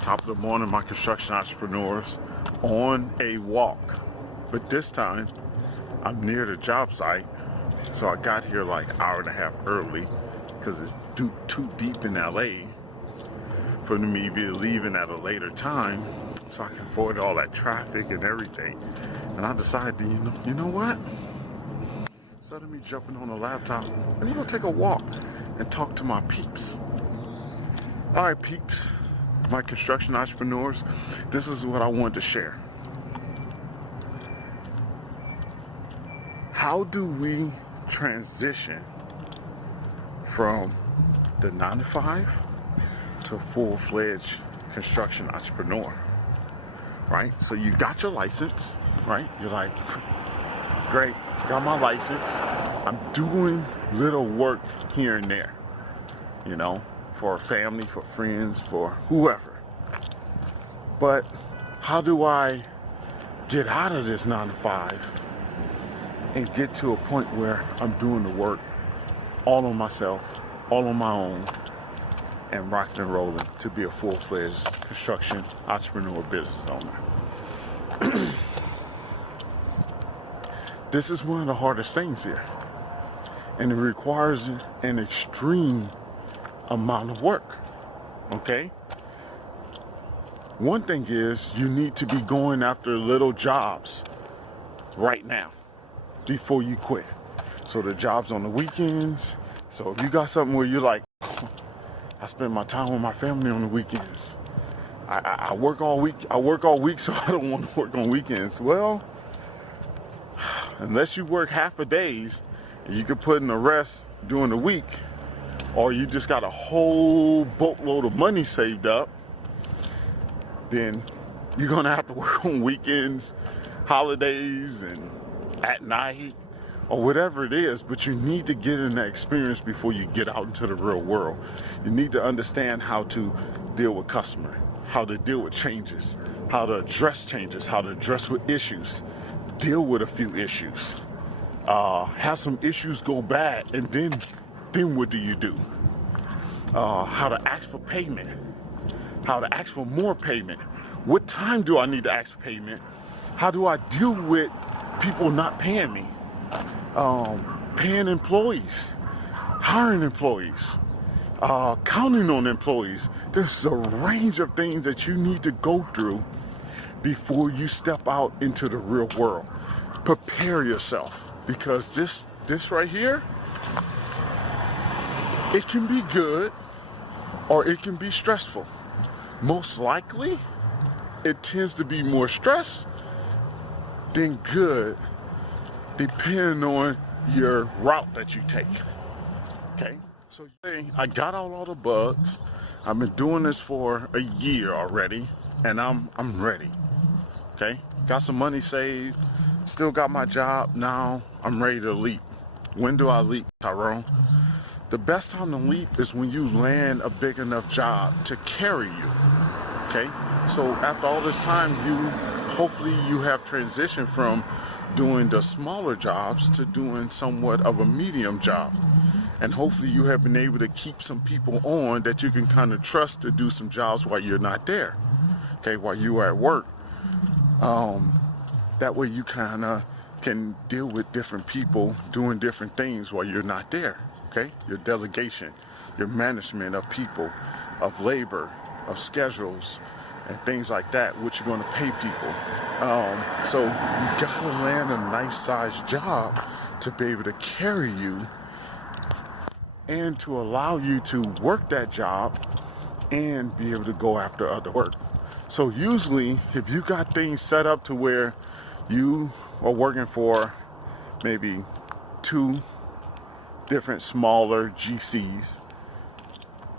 Top of the morning, my construction entrepreneurs on a walk, but this time I'm near the job site, so I got here like an hour and a half early because it's too deep in LA for me to be leaving at a later time, so I can avoid all that traffic and everything. And I decided to, you know what? Instead of me jumping on a laptop, let me go take a walk and talk to my peeps. All right, peeps, my construction entrepreneurs, this is what I wanted to share. How do we transition from the 9-to-5 to a full-fledged construction entrepreneur, right? So you got your license, right? You're like, great, got my license. I'm doing little work here and there, you know, for family, for friends, for whoever. But how do I get out of this 9-to-5 and get to a point where I'm doing the work all on myself, all on my own, and rocking and rolling to be a full-fledged construction entrepreneur business owner? This is one of the hardest things here, and it requires an extreme amount of work, okay? One thing is you need to be going after little jobs right now before you quit. So the jobs on the weekends. So if you got something where you're like, I spend my time with my family on the weekends. I work all week. So I don't want to work on weekends. Well, unless you work half a days, you can put in the rest during the week, or you just got a whole boatload of money saved up, then you're gonna have to work on weekends, holidays, and at night, or whatever it is. But you need to get in that experience before you get out into the real world. You need to understand how to deal with customer, how to deal with changes, how to address changes, how to address with issues, deal with a few issues, have some issues go bad, and then what do you do? How to ask for payment, how to ask for more payment. What time do I need to ask for payment? How do I deal with people not paying me? Paying employees, hiring employees, counting on employees. There's a range of things that you need to go through before you step out into the real world. Prepare yourself, because this right here, it can be good or it can be stressful. Most likely, it tends to be more stress than good, depending on your route that you take. Okay, so I got out all the bugs. I've been doing this for a year already, and I'm ready. Okay, got some money saved, still got my job. Now I'm ready to leap. When do I leap, Tyrone? The best time to leap is when you land a big enough job to carry you. Okay, so after all this time, hopefully you have transitioned from doing the smaller jobs to doing somewhat of a medium job, and hopefully you have been able to keep some people on that you can kind of trust to do some jobs while you're not there, okay, while you are at work. That way you kind of can deal with different people doing different things while you're not there. Okay, your delegation, your management of people, of labor, of schedules, and things like that, which you're going to pay people. So you got to land a nice sized job to be able to carry you and to allow you to work that job and be able to go after other work. So usually, if you got things set up to where you are working for maybe 2 different smaller GCs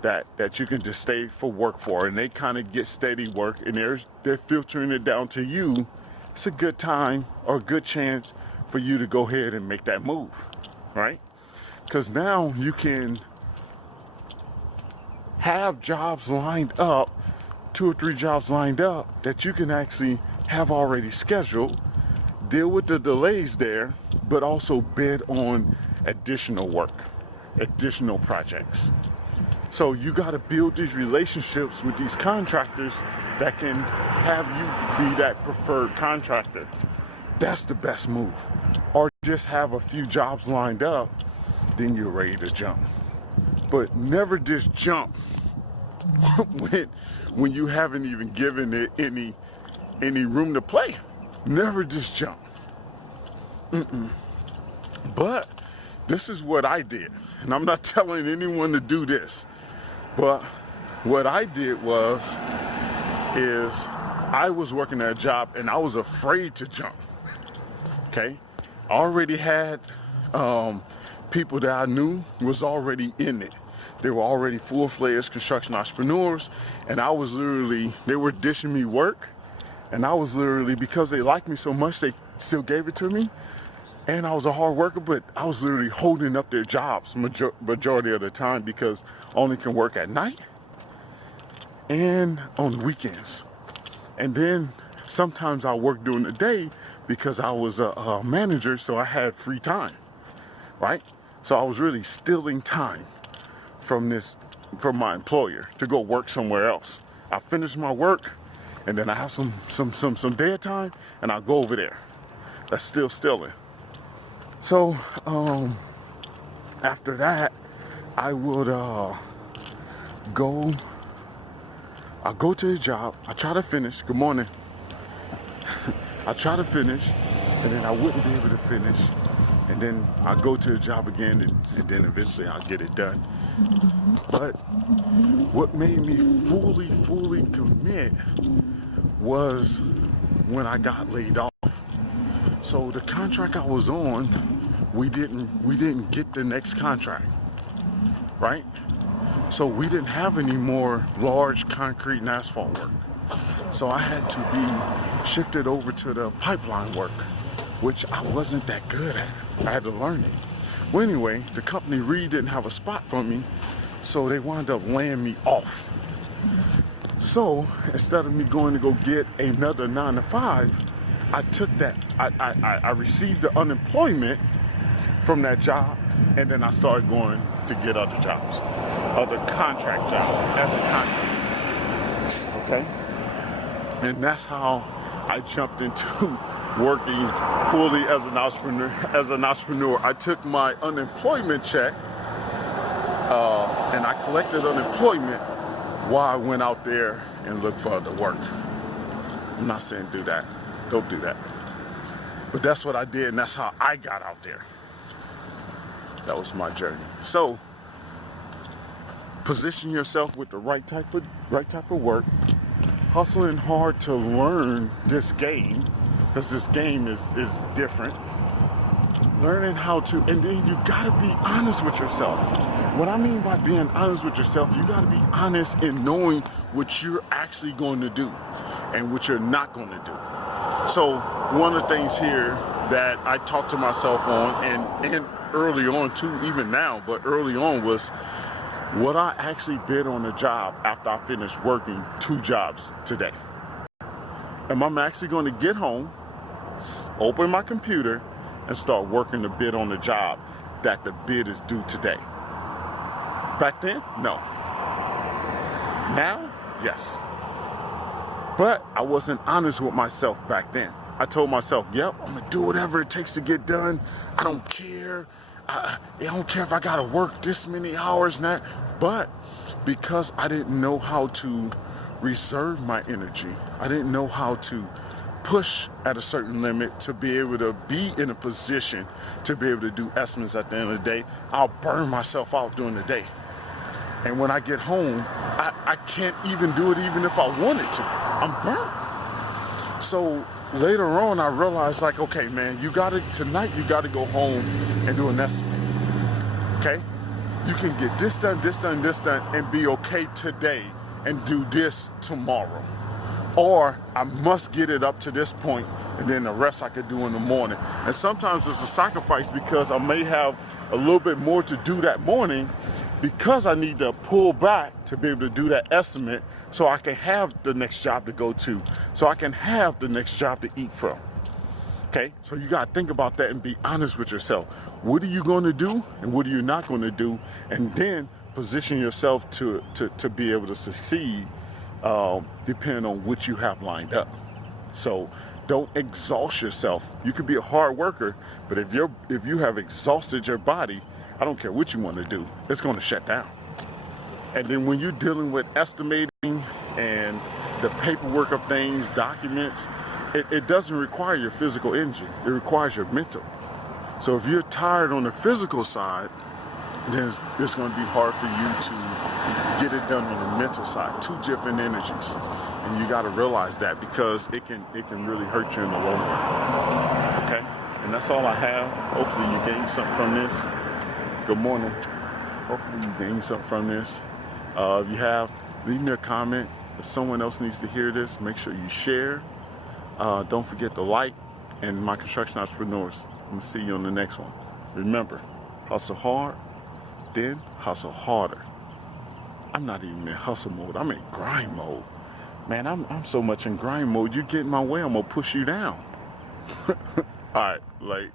that you can just stay for work for, and they kind of get steady work, and they're filtering it down to you, it's a good time or a good chance for you to go ahead and make that move, right? Because now you can have jobs lined up, 2 or 3 jobs lined up that you can actually have already scheduled, deal with the delays there, but also bid on additional work, additional projects. So you got to build these relationships with these contractors that can have you be that preferred contractor. That's the best move. Or just have a few jobs lined up, then you're ready to jump. But never just jump when you haven't even given it any room to play. Never just jump. But this is what I did, and I'm not telling anyone to do this, but what I did is I was working at a job and I was afraid to jump. Okay, I already had people that I knew was already in it. They were already full-fledged construction entrepreneurs, and I was literally, they were dishing me work, and I was literally, because they liked me so much, they still gave it to me. And I was a hard worker, but I was literally holding up their jobs majority of the time because I only can work at night and on the weekends. And then sometimes I work during the day because I was a manager, so I had free time, right? So I was really stealing time from my employer to go work somewhere else. I finish my work, and then I have some dead time, and I'll go over there. That's still stealing. So after that, I would go to the job. I try to finish. Good morning. I try to finish, and then I wouldn't be able to finish, and then I go to the job again, and then eventually I'll get it done. But what made me fully commit was when I got laid off. So the contract I was on, we didn't get the next contract, right? So we didn't have any more large concrete and asphalt work. So I had to be shifted over to the pipeline work, which I wasn't that good at. I had to learn it. Well, anyway, the company really didn't have a spot for me, so they wound up laying me off. So instead of me going to go get another 9 to 5, I took that, I received the unemployment from that job, and then I started going to get other jobs, other contract jobs as a contractor, okay? And that's how I jumped into working fully as an entrepreneur. I took my unemployment check, and I collected unemployment while I went out there and looked for other work. I'm not saying do that. Don't do that. But that's what I did, and that's how I got out there. That was my journey. So position yourself with the right type of work, hustling hard to learn this game, because this game is different. Learning how to, and then you gotta be honest with yourself. What I mean by being honest with yourself, you gotta be honest in knowing what you're actually going to do and what you're not going to do. So one of the things here that I talked to myself on, and early on too, even now, but early on, was what I actually bid on a job after I finished working 2 jobs today. And I'm actually going to get home, open my computer, and start working the bid on the job that the bid is due today. Back then, no. Now, yes. But I wasn't honest with myself back then. I told myself, yep, I'm gonna do whatever it takes to get done. I don't care. I don't care if I gotta work this many hours and that. But because I didn't know how to reserve my energy, I didn't know how to push at a certain limit to be able to be in a position to be able to do estimates at the end of the day, I'll burn myself out during the day. And when I get home, I can't even do it even if I wanted to. I'm burnt. So later on, I realized, like, okay, man, tonight you gotta go home and do an estimate, okay? You can get this done, this done, this done, and be okay today and do this tomorrow. Or I must get it up to this point, and then the rest I could do in the morning. And sometimes it's a sacrifice because I may have a little bit more to do that morning, because I need to pull back to be able to do that estimate so I can have the next job to go to, so I can have the next job to eat from. Okay, so you gotta think about that and be honest with yourself. What are you gonna do and what are you not gonna do? And then position yourself to be able to succeed, depending on what you have lined up. So don't exhaust yourself. You could be a hard worker, but if you have exhausted your body, I don't care what you want to do, it's going to shut down. And then when you're dealing with estimating and the paperwork of things, documents, it doesn't require your physical energy. It requires your mental. So if you're tired on the physical side, then it's going to be hard for you to get it done on the mental side. Two different energies. And you got to realize that, because it can really hurt you in the long run. Okay? And that's all I have. Hopefully you gained something from this. Good morning. Hopefully you gained something from this. If you have, leave me a comment. If someone else needs to hear this, make sure you share. Don't forget to like. And my construction entrepreneurs, I'm going to see you on the next one. Remember, hustle hard, then hustle harder. I'm not even in hustle mode. I'm in grind mode. Man, I'm so much in grind mode. You get in my way, I'm going to push you down. All right, like.